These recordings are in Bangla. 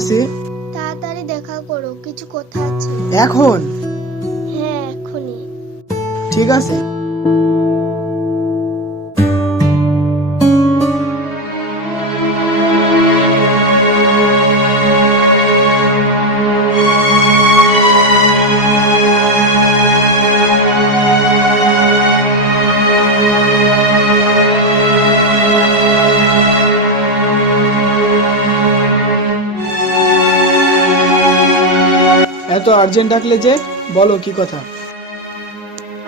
কেন তাড়াতাড়ি দেখা করো কিছু কথা আছে। এখন? হ্যাঁ এখনই। ঠিক আছে। আর্জেন্ট ডাকলে যে বলো কি কথা?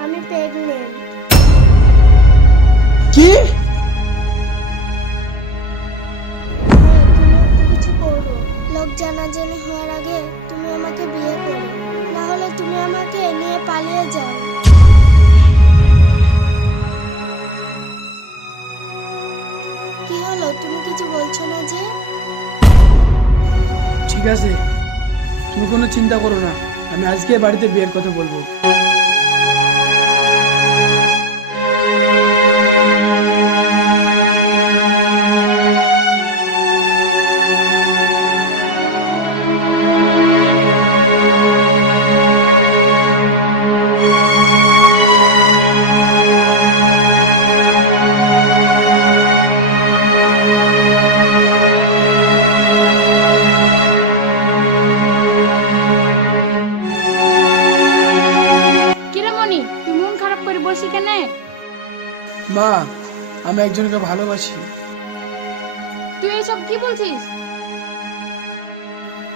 আমি প্রেগনেন্ট। কি? হ্যাঁ তুমি একটু কিছু করো। লোক জানাজানি হওয়ার আগে তুমি আমাকে বিয়ে করো। না হলে তুমি আমাকে নিয়ে পালিয়ে যাও। কি হলো? তুমি কিছু বলছো না যে? ঠিক আছে। তুমি কোনো চিন্তা করো না। আমি আজকে বাড়িতে বিয়ের কথা বলব।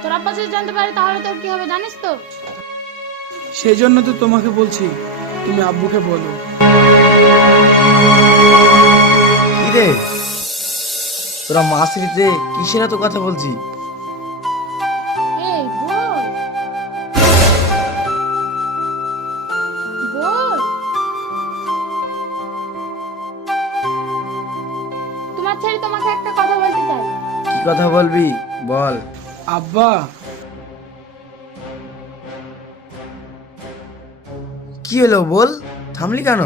তোর আব্বা যদি জানতে পারে তাহলে তোর কি হবে জানিস তো? সেই জন্য তো তোমাকে বলছি তুমি আব্বুকে বলো। কি রে তোরা মাসরিতে কিসের এত কথা বলছি? এই বল। বল। তোমার ছেলে তোমাকে একটা কথা বলতে চাই কি কথা বলবি? বল। আব্বা। কি হলো বল? থামলি কেন?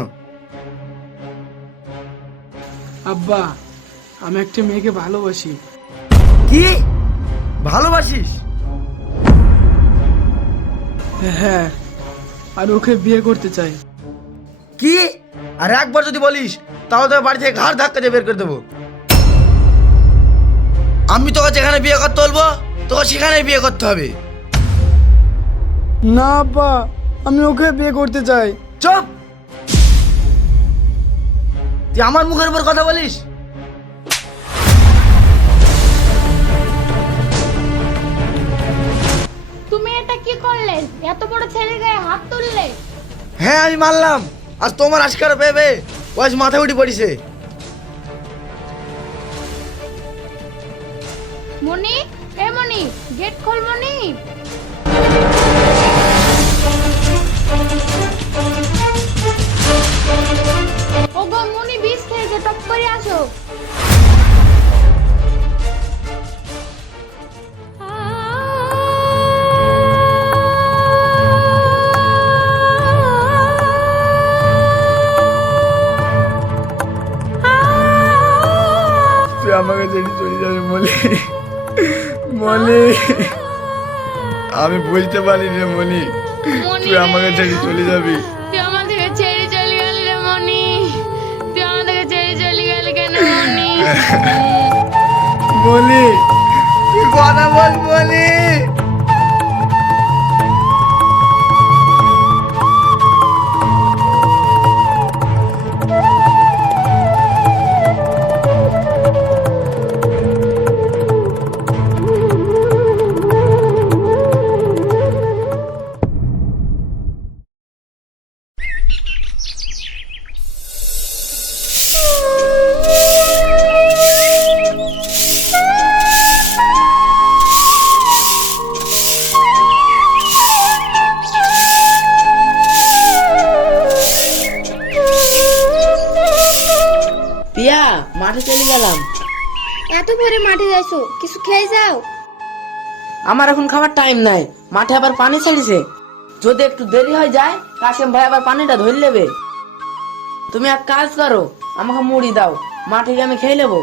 আব্বা আমি একটা মেয়েকে ভালোবাসি। কি? ভালোবাসিস? হ্যাঁ আর ওকে বিয়ে করতে চাই। কি? আর একবার যদি বলিস তাহলে তোর বাড়ি থেকে ঘাড় ধাক্কা দিয়ে বের করে দেবো। আমি তোকে যেখানে বিয়ে করতে বলব তোকে সেখানে বিয়ে করতে হবে। না আব্বা আমি ওকে বিয়ে করতে চাই। চুপ! তুই আমার মুখের উপর কথা বলিস? তুমি এটা কি করলে? এত বড় ছেলের গায়ে হাত তুললে? হ্যাঁ আমি মানলাম। আজ তোমার আজকার পেয়ে ও আজ মাথায় উঠে পড়িছে। মনি এ মনি গেট খোল মলি আমি বুঝতে পারি রে মনি তুই আমাকে ছেড়ে চলে যাবি। তুই থেকে ছেড়ে চলে গেলি রে মনি। তুই থেকে ছেড়ে চলে গেলি কেন মনি তুই কথা বল মনি। আমার এখন খাবার টাইম নাই। মাঠে আবার পানি ছাড়িছে। যদি একটু দেরি হয়ে যায়, কাশেম ভাই আবার পানিটা ধরে নেবে তুমি এক কাজ করো, আমাকে মুড়ি দাও। মাঠে গিয়ে আমি খেয়ে নেব।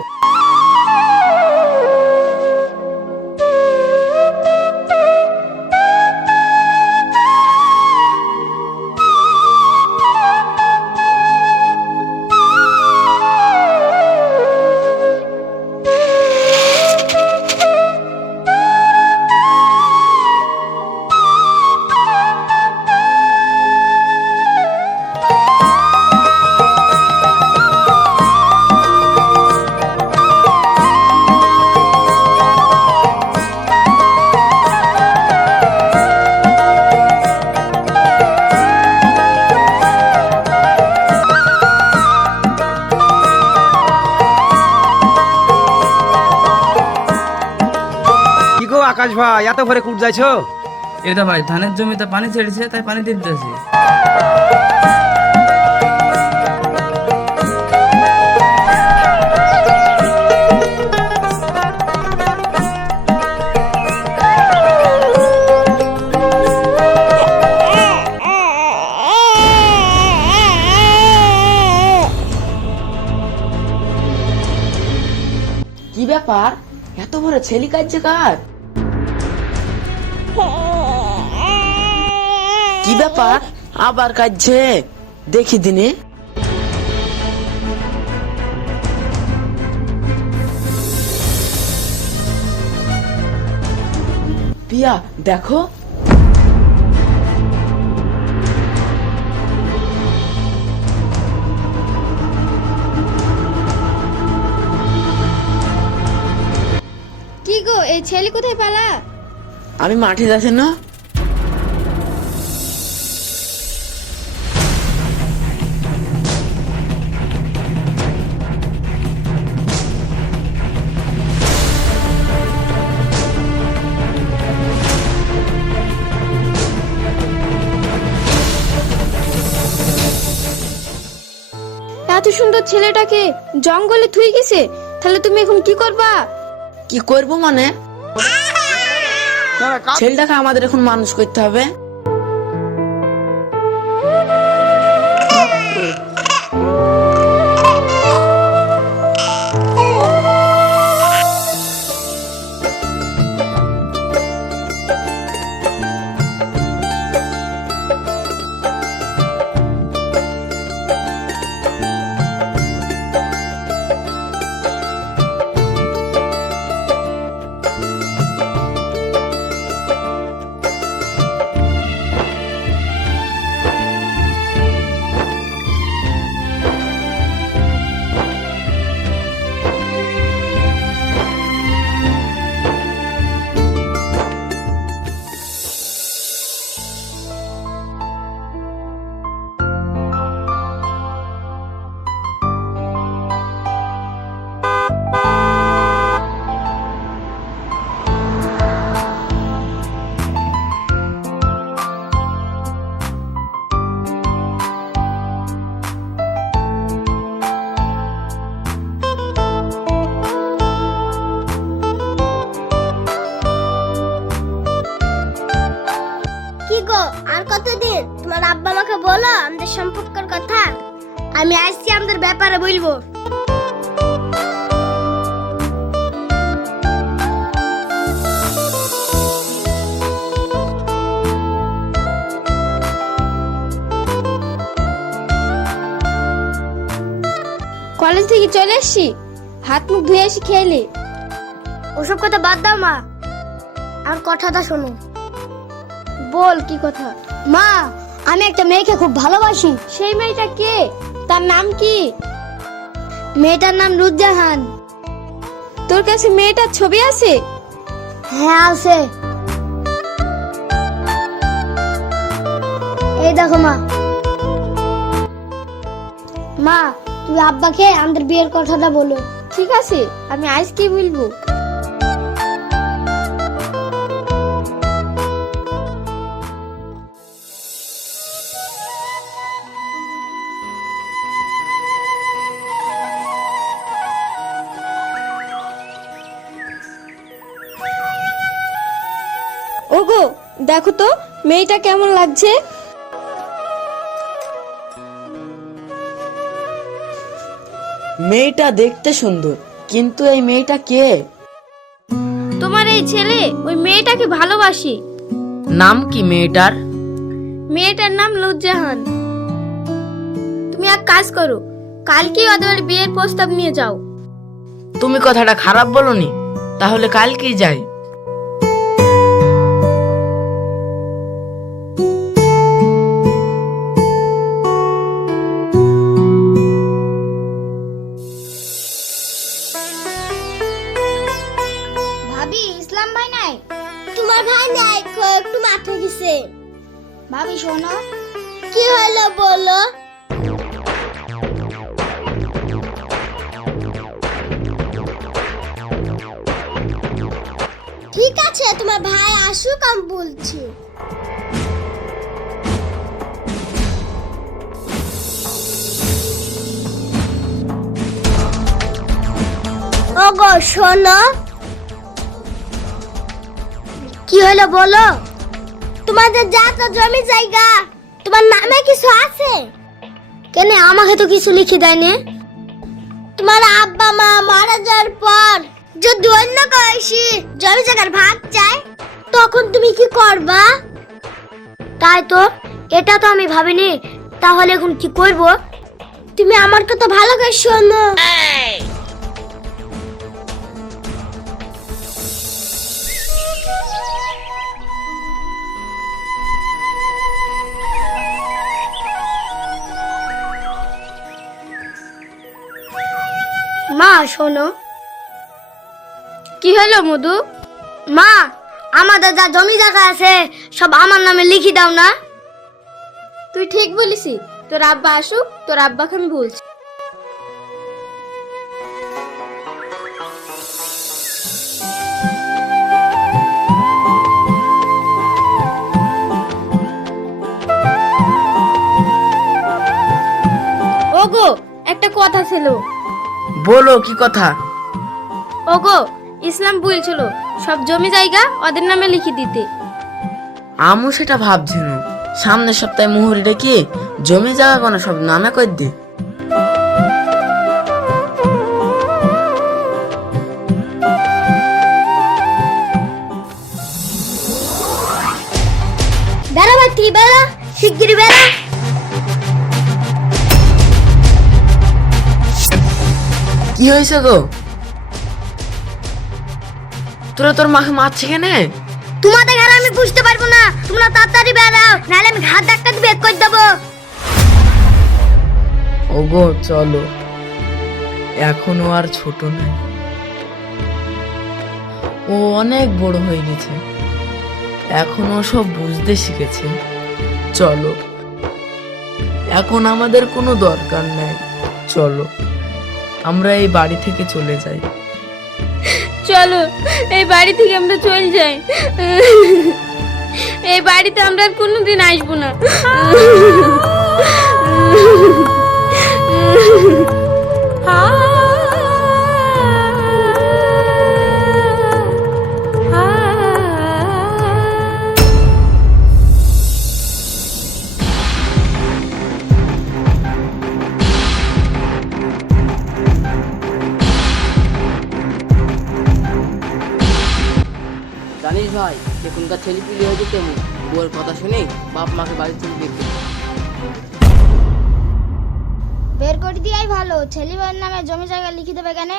ভাই এত ভরে কুট যাইছো? এটা ভাই ধানের জমিতে পানি ছেড়েছে তাই পানি দিতেছি। কি ব্যাপার? এত বড় ছেলে কাজছে কার? কি ব্যাপার? আবার কাজছে দেখি দিনে। পিয়া দেখো। কি গো এই ছেলে কোথায় পালা? আমি মাঠে যাচ্ছি না। সুন্দর ছেলেটাকে? জঙ্গলে থুই গেছে? তাহলে তুমি এখন কি করবা? কি করব মানে? ছেলেটাকে আমাদের এখন মানুষ করতে হবে। ব্যাপারে বলব কলেজ থেকে চলে এসছি হাত মুখ ধুয়ে এসে খেয়েলি। ওসব কথা বাদ দাও মা। আর কথাটা শোনো। বল কি কথা? মা আমি একটা মেয়েকে খুব ভালোবাসি। সেই মেয়েটা কে? তার নাম কি? মেয়েটার নাম রুজাহান তোর কাছে মেয়েটার ছবি আছে? হ্যাঁ আছে। এই দেখো মা। মা তুই আব্বাকে আমাদের বিয়ের কথাটা বলো। ঠিক আছে আমি আজ কি বলব দেখো তো মেয়েটা কেমন লাগছে? মেয়েটা দেখতে সুন্দর কিন্তু এই মেয়েটা কে? তোমার এই ছেলে ওই মেয়েটাকে ভালোবাসি। নাম কি মেয়েটার? মেয়েটার নাম লুজ্জাহান তুমি এক কাজ করো কালকে ওদের বিয়ের প্রস্তাব নিয়ে যাও। তুমি কথাটা খারাপ বলনি তাহলে কালকেই যাই। ভাবি ভাই নাই। তোমার ভাই নাই একটু মাঠে গেছে। ভাবি শোনো। কি হলো বলো? ঠিক আছে তোমার ভাই আসুক আমি বলছি। ওগো শোনো। কি হলো বলো? তোমাদের যা তো জমি জায়গা, তোমার নামে কিছু আছে? কেন, আমাকে তো কিছু লিখে দেয়নি। তোমার আব্বা, মা মারা যাওয়ার পর যদি অন্য কয়েসি জমি জায়গার ভাগ চায়, তখন তুমি কি করবা? তাই তো, এটা তো আমি ভাবিনি। তাহলে এখন কি করব? তুমি আমার কথা ভালো করে শোনো। শোনো। কি হলো মধু? মা আমাদের যা জমি জায়গা আছে সব আমার নামে লিখি দাও না। তুই ঠিক বলিসি তোর আব্বা আসুক তোর আব্বাকে আমি বলছি। ওগো একটা কথা ছিল। বলো কি কথা? ওগো ইসলাম বলছিল সব জমি জায়গা ওদের নামে লিখে দিতে। আমু সেটা ভাবছি না। সামনের সপ্তাহে মুহুরি ডেকে জমি জায়গা কোনো সব নামে কই দে। বেড়া ভাই তুই বেড়া শিগগিরি বেড়া। কি হয়েছে গো? তোরা তোর মাকে মারছে কেনে? তোমাদের ঘরে আমি বুঝতে পারব না। তোমরা তাড়াতাড়ি বেড়াও নাহলে আমি ঘাট ডাক্তার বের করে দেবো। ওগো চলো। এখনও আর ছোট নয় ও অনেক বড় হয়ে গেছে। এখনও সব বুঝতে শিখেছে। চলো। এখন আমাদের কোনো দরকার নাই। চলো। আমরা এই বাড়ি থেকে চলে যাই। চলো এই বাড়ি থেকে আমরা চলে যাই। এই বাড়িতে আমরা আর কোনোদিন আসব না। জানিস ভাই, এখনকার ছেলে পিলি হয়েছে তেমন বউয়ের কথা শুনে বাপ মাকে বাড়ি থেকে দেখবে বের করে দিয়াই ভালো। ছেলে বউয়ের নামে জমি জায়গা লিখে দেবে কেন?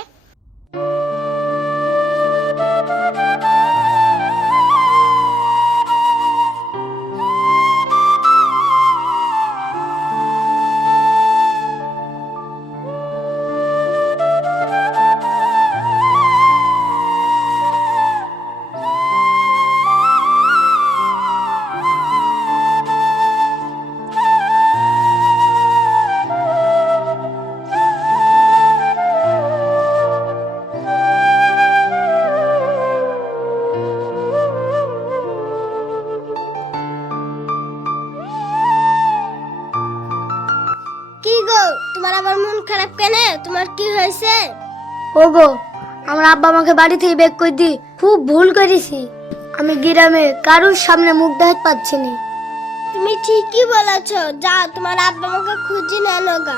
আমাকে বাড়ি থেকে বেক করে দি খুব ভুল করেছি। আমি গ্রামে কারোর সামনে মুখ দেখাতে পাচ্ছি না। তুমি ঠিকই বলেছ। যা, তোমার আব্বা আমাকে খুঁজি নেন গা।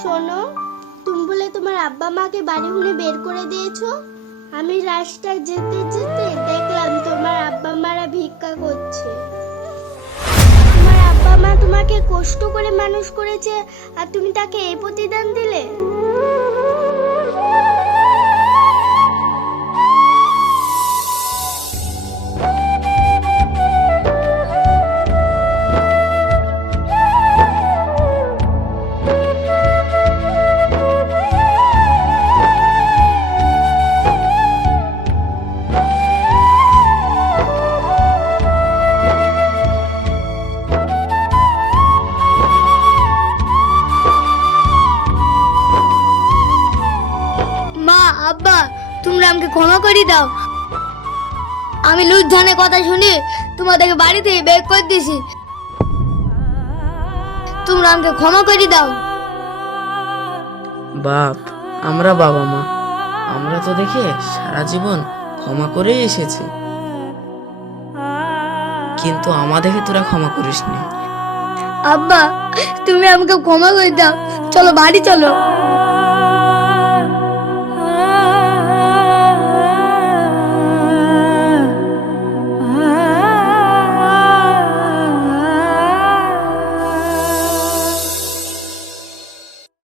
শোনো তুমি বলে তোমার আব্বা মাকে বাড়ি হুনে বের করে দিয়েছ। আমি রাস্তায় যেতে যেতে দেখলাম তোমার আব্বা মারা ভিক্ষা করছে। তোমার আব্বা মা তোমাকে কষ্ট করে মানুষ করেছে, আর তুমি তাকে এই প্রতিদান দিলে? ধানের কথা শুনি তোমাদেরকে বাড়ি থেকে বের করে দিছি। তোমরা আমাকে ক্ষমা করে দাও। বাপ আমরা বাবা মা। আমরা তো দেখে সারা জীবন ক্ষমা করে এসেছি। কিন্তু আমাদেরকে তোরা ক্ষমা করিস করিসনি। আব্বা তুমি আমাকে ক্ষমা করে দাও। চলো বাড়ি চলো।